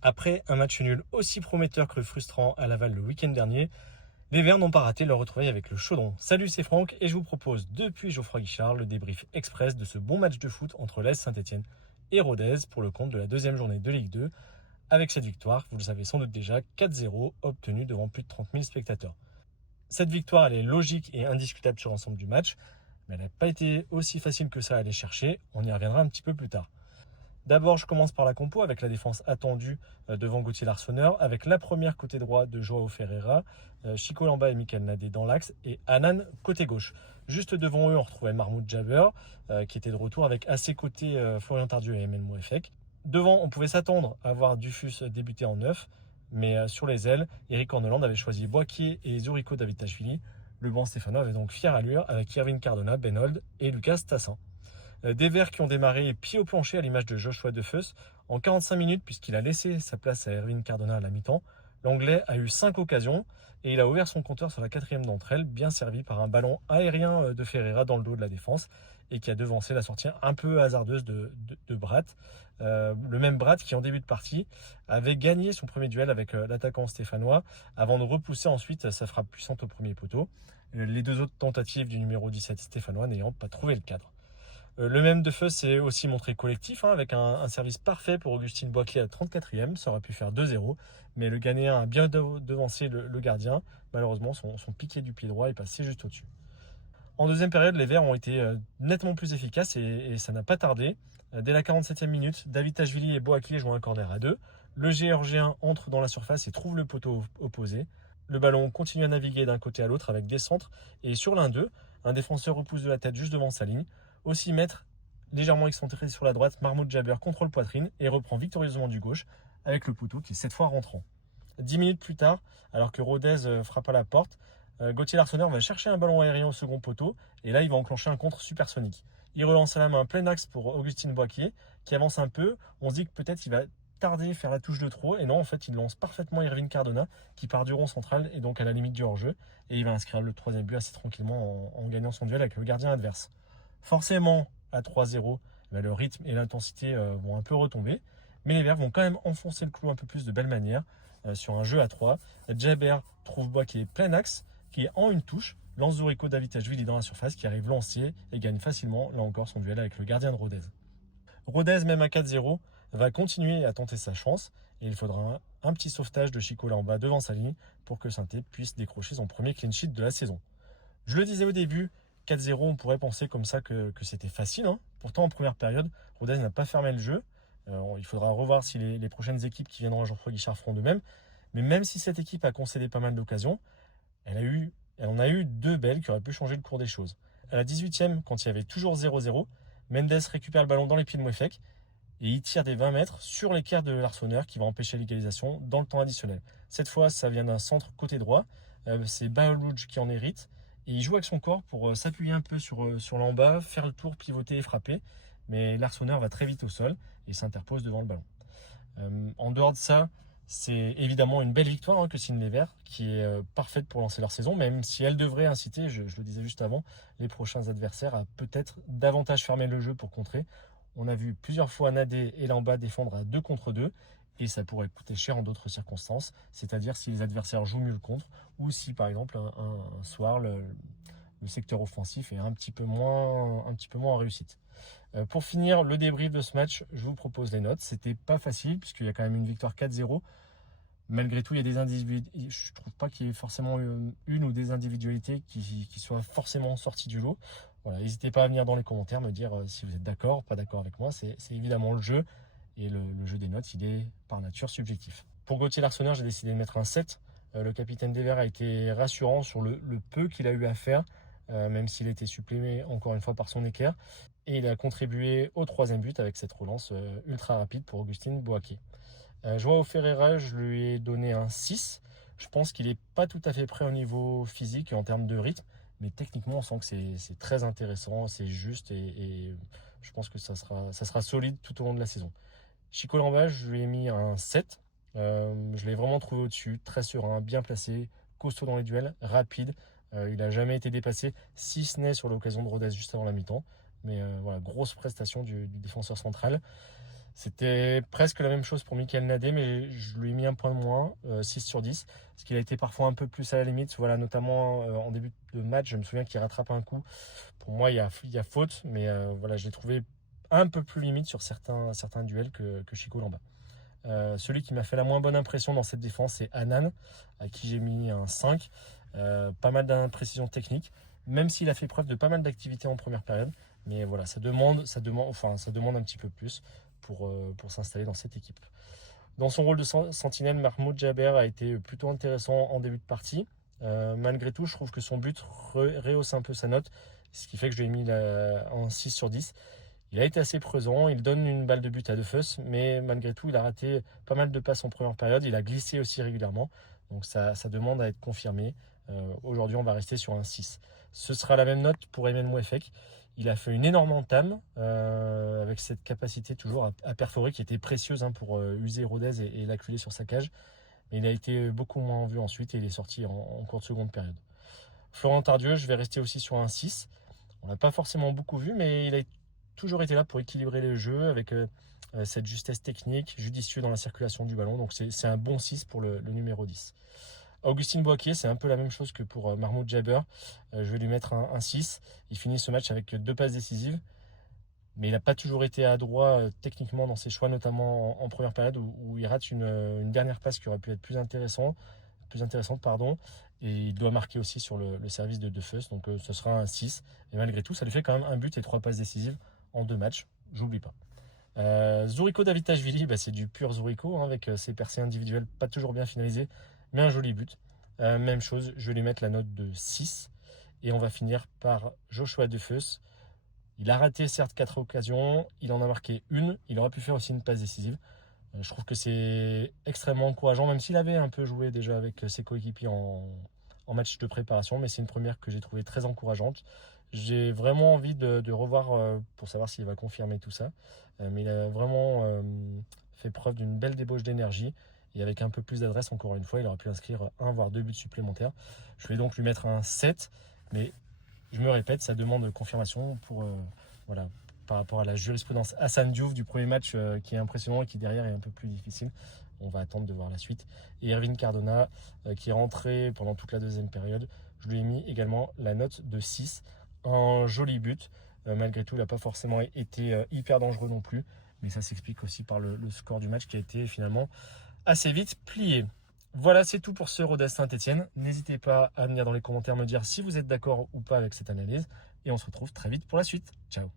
Après un match nul aussi prometteur que frustrant à Laval le week-end dernier, les Verts n'ont pas raté leur retrouvaille avec le Chaudron. Salut, c'est Franck et je vous propose depuis Geoffroy Guichard le débrief express de ce bon match de foot entre l'AS Saint-Etienne et Rodez pour le compte de la deuxième journée de Ligue 2 avec cette victoire, vous le savez sans doute déjà, 4-0 obtenue devant plus de 30 000 spectateurs. Cette victoire, elle est logique et indiscutable sur l'ensemble du match, mais elle n'a pas été aussi facile que ça à aller chercher, on y reviendra un petit peu plus tard. D'abord, je commence par la compo avec la défense attendue devant Gauthier Larsonneur, avec la première côté droit de Joao Ferreira, Chico Lamba et Michael Nadé dans l'axe et Anan côté gauche. Juste devant eux, on retrouvait Mahmoud Jabber qui était de retour avec à ses côtés Florian Tardieu et Emel Mouefek. Devant, on pouvait s'attendre à voir Dufus débuter en neuf, mais sur les ailes, Eric Corneland avait choisi Boakier et Zuriko Davitashvili. Le banc stéphanois avait donc fière allure avec Irvin Cardona, Benold et Lucas Tassin. Des Verts qui ont démarré pied au plancher à l'image de Joshua Defeus en 45 minutes puisqu'il a laissé sa place à Erwin Cardona à la mi-temps. L'Anglais a eu 5 occasions et il a ouvert son compteur sur la quatrième d'entre elles, bien servi par un ballon aérien de Ferreira dans le dos de la défense et qui a devancé la sortie un peu hasardeuse de Bratt. Le même Bratt qui en début de partie avait gagné son premier duel avec l'attaquant stéphanois avant de repousser ensuite sa frappe puissante au premier poteau. Les deux autres tentatives du numéro 17 stéphanois n'ayant pas trouvé le cadre. Le même Defeus s'est aussi montré collectif avec un service parfait pour Augustine Boakier à la 34e. Ça aurait pu faire 2-0, mais le Ghanéen a bien devancé le gardien. Malheureusement, son piqué du pied droit est passé juste au-dessus. En deuxième période, les Verts ont été nettement plus efficaces et ça n'a pas tardé. Dès la 47e minute, David Tachvili et Boakier jouent un corner à deux. Le Géorgien entre dans la surface et trouve le poteau opposé. Le ballon continue à naviguer d'un côté à l'autre avec des centres et sur l'un d'eux, un défenseur repousse de la tête juste devant sa ligne. Aussi mètre légèrement excentré sur la droite, Mahmoud Jabber contrôle poitrine et reprend victorieusement du gauche avec le poteau qui est cette fois rentrant. 10 minutes plus tard, alors que Rodez frappe à la porte, Gauthier Larsonneur va chercher un ballon aérien au second poteau et là il va enclencher un contre supersonique. Il relance à la main plein axe pour Augustine Boakier qui avance un peu. On se dit que peut-être il va tarder faire la touche de trop et non, en fait il lance parfaitement Irvin Cardona qui part du rond central et donc à la limite du hors-jeu et il va inscrire le troisième but assez tranquillement en gagnant son duel avec le gardien adverse. Forcément, à 3-0, le rythme et l'intensité vont un peu retomber. Mais les Verts vont quand même enfoncer le clou un peu plus de belle manière sur un jeu à 3. Jabber trouve Boakier plein axe, qui est en une touche. Lance Zuriko Davitashvili dans la surface, qui arrive lancier et gagne facilement, là encore, son duel avec le gardien de Rodez. Rodez, même à 4-0, va continuer à tenter sa chance et il faudra un petit sauvetage de Chico Lamba devant sa ligne pour que Saint-Étienne puisse décrocher son premier clean sheet de la saison. Je le disais au début, 4-0, on pourrait penser comme ça que c'était facile. Pourtant, en première période, Rodez n'a pas fermé le jeu. Il faudra revoir si les prochaines équipes qui viendront à Geoffroy Guichard feront de même. Mais même si cette équipe a concédé pas mal d'occasions, elle en a eu deux belles qui auraient pu changer le cours des choses. À la 18e, quand il y avait toujours 0-0, Mendes récupère le ballon dans les pieds de Mouefek et il tire des 20 mètres sur l'équerre de Larsonneur qui va empêcher l'égalisation dans le temps additionnel. Cette fois, ça vient d'un centre côté droit. C'est Baolouj qui en hérite. Et il joue avec son corps pour s'appuyer un peu sur l'en-bas, faire le tour, pivoter et frapper. Mais Larsonneur va très vite au sol et s'interpose devant le ballon. En dehors de ça, c'est évidemment une belle victoire que signent les Verts, qui est parfaite pour lancer leur saison, même si elle devrait inciter, je le disais juste avant, les prochains adversaires à peut-être davantage fermer le jeu pour contrer. On a vu plusieurs fois Nadé et Lamba défendre à 2 contre 2, et ça pourrait coûter cher en d'autres circonstances, c'est-à-dire si les adversaires jouent mieux le contre, ou si par exemple un soir le secteur offensif est un petit peu moins en réussite. Pour finir le débrief de ce match, je vous propose les notes. C'était pas facile puisqu'il y a quand même une victoire 4-0. Malgré tout, il y a des individualités. Je trouve pas qu'il y ait forcément une ou des individualités qui soient forcément sorties du lot. Voilà, n'hésitez pas à venir dans les commentaires me dire si vous êtes d'accord, pas d'accord avec moi. C'est évidemment le jeu et le jeu des notes, il est par nature subjectif. Pour Gauthier Larsonneur, j'ai décidé de mettre un 7. Le capitaine des Verts a été rassurant sur le peu qu'il a eu à faire, même s'il a été suppléé encore une fois par son équerre. Et il a contribué au troisième but avec cette relance ultra rapide pour Augustine Boakier. Joao Ferreira, je lui ai donné un 6. Je pense qu'il n'est pas tout à fait prêt au niveau physique et en termes de rythme, mais techniquement, on sent que c'est très intéressant, c'est juste et je pense que ça sera solide tout au long de la saison. Chico Lamba, je lui ai mis un 7. Je l'ai vraiment trouvé au-dessus, très serein, bien placé, costaud dans les duels, rapide. Il n'a jamais été dépassé, si ce n'est sur l'occasion de Rodez juste avant la mi-temps. Mais voilà, grosse prestation du défenseur central. C'était presque la même chose pour Michael Nadé, mais je lui ai mis un point de moins, 6 sur 10, parce qu'il a été parfois un peu plus à la limite, voilà, notamment en début de match, je me souviens qu'il rattrape un coup. Pour moi, il y a faute, mais voilà, je l'ai trouvé un peu plus limite sur certains duels que Chico Lamba. Celui qui m'a fait la moins bonne impression dans cette défense, c'est Anan, à qui j'ai mis un 5. Pas mal d'imprécisions techniques, même s'il a fait preuve de pas mal d'activité en première période. Mais voilà, ça demande un petit peu plus pour s'installer dans cette équipe. Dans son rôle de sentinelle, Mahmoud Jaber a été plutôt intéressant en début de partie. Malgré tout, je trouve que son but rehausse un peu sa note, ce qui fait que je lui ai mis en 6 sur 10. Il a été assez présent, il donne une balle de but à Defus, mais malgré tout, il a raté pas mal de passes en première période. Il a glissé aussi régulièrement, donc ça demande à être confirmé. Aujourd'hui, on va rester sur un 6. Ce sera la même note pour Emel Mouefek. Il a fait une énorme entame avec cette capacité toujours à perforer qui était précieuse pour user Rodez et l'acculer sur sa cage. Mais il a été beaucoup moins en vue ensuite et il est sorti en cours de seconde période. Florent Tardieu, je vais rester aussi sur un 6. On l'a pas forcément beaucoup vu, mais il a toujours été là pour équilibrer les jeux avec cette justesse technique, judicieux dans la circulation du ballon. Donc c'est un bon 6 pour le numéro 10. Augustine Boaké, c'est un peu la même chose que pour Mahmoud Jaber. Je vais lui mettre un 6. Il finit ce match avec 2 passes décisives. Mais il n'a pas toujours été adroit techniquement dans ses choix, notamment en première période où il rate une dernière passe qui aurait pu être plus intéressante, et il doit marquer aussi sur le service de Defus, donc ce sera un 6. Et malgré tout, ça lui fait quand même un but et 3 passes décisives en 2 matchs, j'oublie pas. Zuriko Davitashvili, c'est du pur Zuriko, avec ses percées individuelles pas toujours bien finalisées, mais un joli but. Même chose, je vais lui mettre la note de 6. Et on va finir par Joshua Defus. Il a raté certes 4 occasions, il en a marqué une, il aurait pu faire aussi une passe décisive. Je trouve que c'est extrêmement encourageant, même s'il avait un peu joué déjà avec ses coéquipiers en match de préparation, mais c'est une première que j'ai trouvée très encourageante. J'ai vraiment envie de revoir pour savoir s'il va confirmer tout ça. Mais il a vraiment fait preuve d'une belle débauche d'énergie. Et avec un peu plus d'adresse, encore une fois, il aurait pu inscrire 1 voire 2 buts supplémentaires. Je vais donc lui mettre un 7, mais je me répète, ça demande confirmation voilà, par rapport à la jurisprudence Hassan Diouf du premier match qui est impressionnant et qui derrière est un peu plus difficile. On va attendre de voir la suite. Et Erwin Cardona qui est rentré pendant toute la deuxième période, je lui ai mis également la note de 6. Un joli but. Malgré tout, il n'a pas forcément été hyper dangereux non plus. Mais ça s'explique aussi par le score du match qui a été finalement assez vite plié. Voilà, c'est tout pour ce Rodez Saint-Etienne. N'hésitez pas à venir dans les commentaires me dire si vous êtes d'accord ou pas avec cette analyse. Et on se retrouve très vite pour la suite. Ciao.